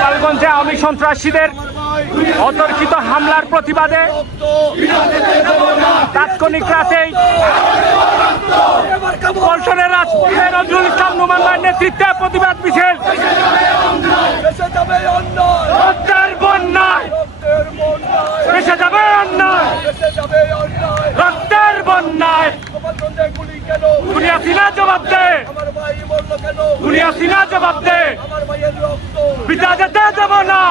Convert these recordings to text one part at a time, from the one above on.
গোপালগঞ্জে আওয়ামী সন্ত্রাসীদের অতর্কিত হামলার প্রতিবাদে তাৎক্ষণিক রাতেই পল্টনের রাজপথে নজরুল ইসলাম নোমান ভাইয়ের নেতৃত্বে প্রতিবাদ মিছিল। রক্তের বন্যায় ভেসে যাবে অন্যায়, রক্তের বন্যায় গুলি হাসিনা জবাব দে, গুলি হাসিনা জবাব দে, পিতা যেতে দেব না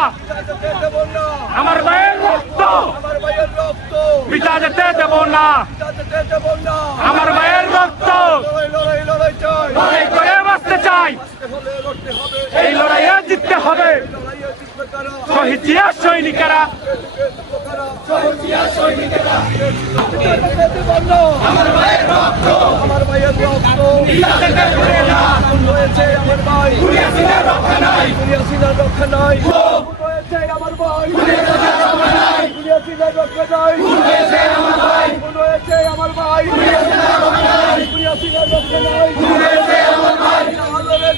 আমার ভাইয়ের রক্ত, পিতা যেতে দেব না আমার ভাইয়ের রক্ত, লড়াই করে বাঁচতে চাই, এই লড়াইয়ে জিততে হবে। শহীদ জিয়া সৈনিকেরা, আমার ভাইয়ের রক্ত, আমার ভাইয়ের রক্ত হয়েছে আমার ভাই, রক্ষা নাই, রক্ষা নাই হয়েছে আমার ভাই, রক্ষা নাই হয়েছে আমার ভাই, হয়েছে আমার ভাই, রক্ষা নাই হয়েছে আমার ভাই,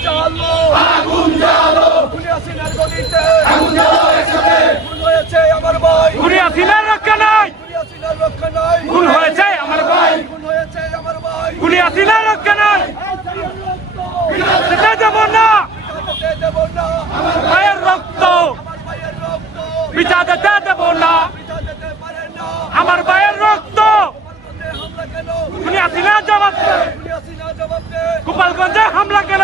চালো আগুন জ্বালো, খুনিয়াসিনার গলিতে আগুন জ্বালো একসাথে, হয়েছে আমার ভাই, খুনিয়াসিনার রক্ষা নাই, খুনিয়াসিনার রক্ষা নাই, খুন হয়েছে আমার ভাই, খুন হয়েছে আমার ভাই, খুনিয়াসিনার রক্ষা নাই, যেতে দেব না আমার ভাইয়ের রক্ত, বিচার যেতে দেব না আমার ভাইয়ের রক্ত, খুনিয়াসিনা জবাব দে, গোপালগঞ্জে হামলা কেন,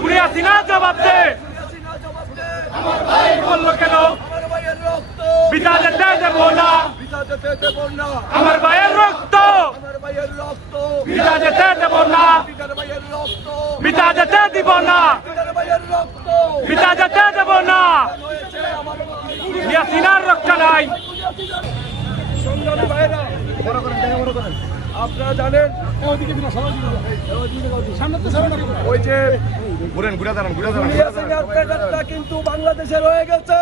খুনিয়াসিনা জবাব দে, আমার ভাই বলল কেন, বিচার যেতে দেব না আমার ভাইয়ের রক্ত, বিচার যেতে দেব না, বিচার যেতে দিব না, বিচার যেতে দেব না, খুনিয়াসিনার রক্ষা নাই। আপনারা জানেন ওই যে কিন্তু বাংলাদেশে রয়ে গেছে,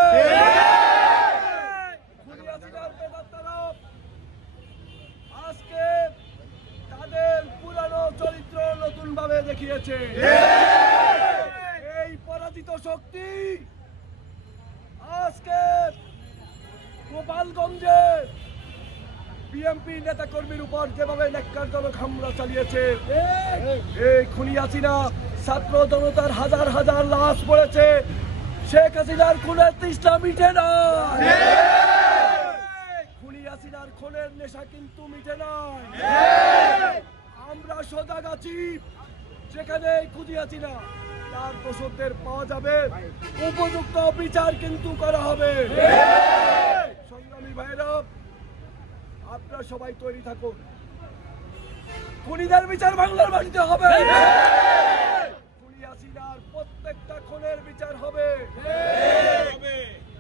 আজকে তাদের পুরানো চরিত্র নতুন ভাবে দেখিয়েছে। এই পরাজিত শক্তি আজকে গোপালগঞ্জে বিএনপি নেতা কর্মীর উপর যেভাবে ন্যাক্কারজনক হামলা চালিয়েছে, এই খুনিয়াসিনা ছাত্র জনতার হাজার হাজার লাশ পড়েছে, শেখ হাসিনার খুনের তৃষ্ণা মিটে না, খুনিয়াসিনার খুনের নেশা কিন্তু মিটে না। আমরা সজাগ আছি, যেখানে খুনিয়াসিনা তার দোষকদের পাওয়া যাবে, উপযুক্ত বিচার কিন্তু করা হবে। সংগ্রামী ভাইরা, আপনারা সবাই তৈরি থাকুন, খুনিদের বিচার বাংলার মাটিতে হবে, খুনিয়াসিনার প্রত্যেকটা খুনের বিচার হবে।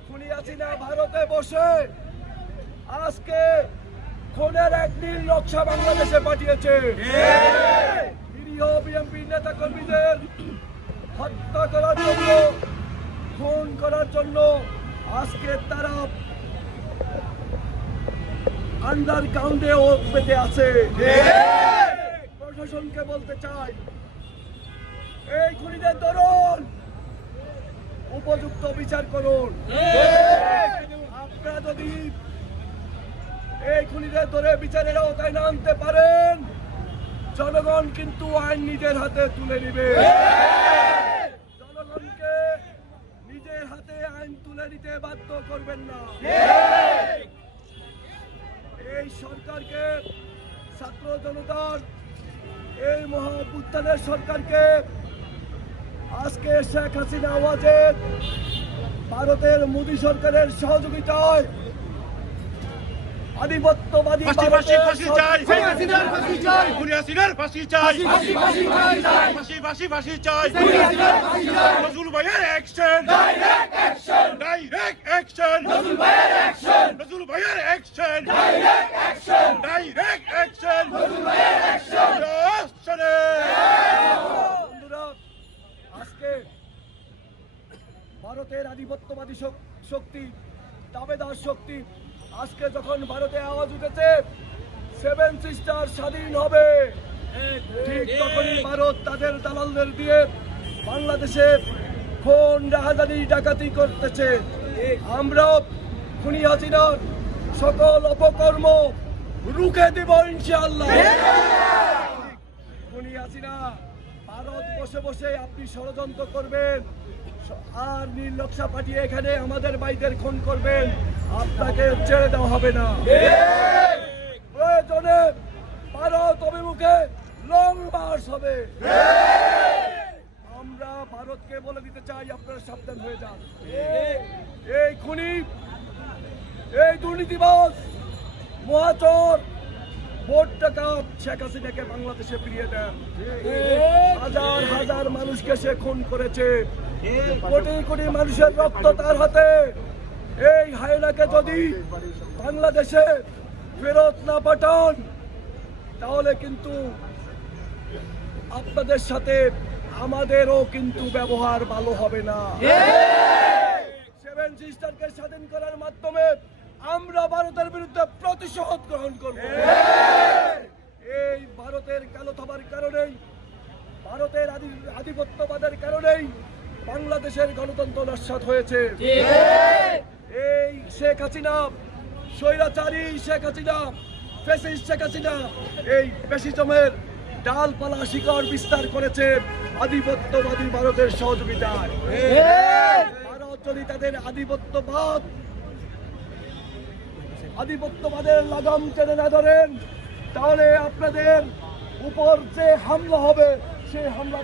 খুনিয়াসিনা ভারতে বসে আজকে খুনের এক নীল নকশা বাংলাদেশে পাঠিয়েছে। নিরীহ বিএনপি নেতা কর্মীদের হত্যা করার জন্য, খুন করার জন্য আজকে তারা আন্ডার গ্রাউন্ডে পেতে আছে। প্রশাসনকে বলতে চাই, এই খুনিদের ধরুন, উপযুক্ত বিচার করুন। আপনারা যদি এই খুনিদের ধরে বিচারের আওতায় না আনতে পারেন, জনগণ কিন্তু আইন নিজের হাতে তুলে নিবে। জনগণকে নিজের হাতে আইন তুলে নিতে বাধ্য করবেন না। এই সরকারকে, ছাত্র জনতার এই মহা অভ্যুত্থানের সরকারকে আজকে শেখ হাসিনা ওয়াজেদ ভারতের মোদী সরকারের সহযোগিতায় আধিপত্যবাদী নজরুল ভাইয়ের action, direct action, direct action, Nazrul ভাইয়ের অ্যাকশন, নজরুল ভাইয়ের action, direct action, direct action, Nazrul ভাইয়ের অ্যাকশন। বন্ধুরা, আজকে ভারতের আধিপত্যবাদী শক্তি, দাবেদার শক্তি, আজকে যখন ভারতে আওয়াজ উঠেছে 7 সিস্টার স্বাধীন হবে, ঠিক তখনই ভারত তাদের দালালদের দিয়ে বাংলাদেশে খুন রাহাজানি ডাকাতি করতেছে। আমরাও খুনি হাসিনার সকল অপকর্ম রুখে দেব ইনশাআল্লাহ। খুনি হাসিনা ভারত বসে বসে আপনি ষড়যন্ত্র করবেন আর নির্লক্ষা পাঠিয়ে এখানে আমাদের ভাইদের খুন করবেন, আপনাকে ছেড়ে দেওয়া হবে না। প্রয়োজনে ভারত অভিমুখে লং মার্চ হবে। আমরা ভারতকে বলে দিতে চাই, আপনারা সাবধান হয়ে যান। এই খুনি, এই দুর্নীতিবাজ, মহাচর ভোট টাকা শেখ হাসিনাকে বাংলাদেশে ফিরিয়ে দেন। হাজার হাজার মানুষকে সে খুন করেছে, কোটি কোটি মানুষের রক্ত তার হাতে। এই হায়নাকে যদি বাংলাদেশে ফেরত না পাঠান তাহলে কিন্তু আপনাদের সাথে আমাদেরও কিন্তু ব্যবহার ভালো হবে না। সেভেন সিস্টারকে স্বাধীন করার মাধ্যমে আমরা ভারতের বিরুদ্ধে প্রতিশোধ গ্রহণ করব। এই ভারতের কালো থাবার কারণেই, ভারতের আধিপত্যবাদের কারণেই বাংলাদেশের গণতন্ত্র নস্যাৎ হয়েছে। এই শেখ হাসিনা, স্বৈরাচারী শেখ হাসিনা, ফ্যাসিস্ট শেখ হাসিনা এই ফ্যাসিজমের ডালপালা শিকড় বিস্তার করেছে আধিপত্যবাদী ভারতের সহযোগিতায়। ভারত যদি তাদের আধিপত্যবাদের লাগাম টেনে না ধরেন তাহলে আপনাদের উপর যে হামলা হবে সেই হামলা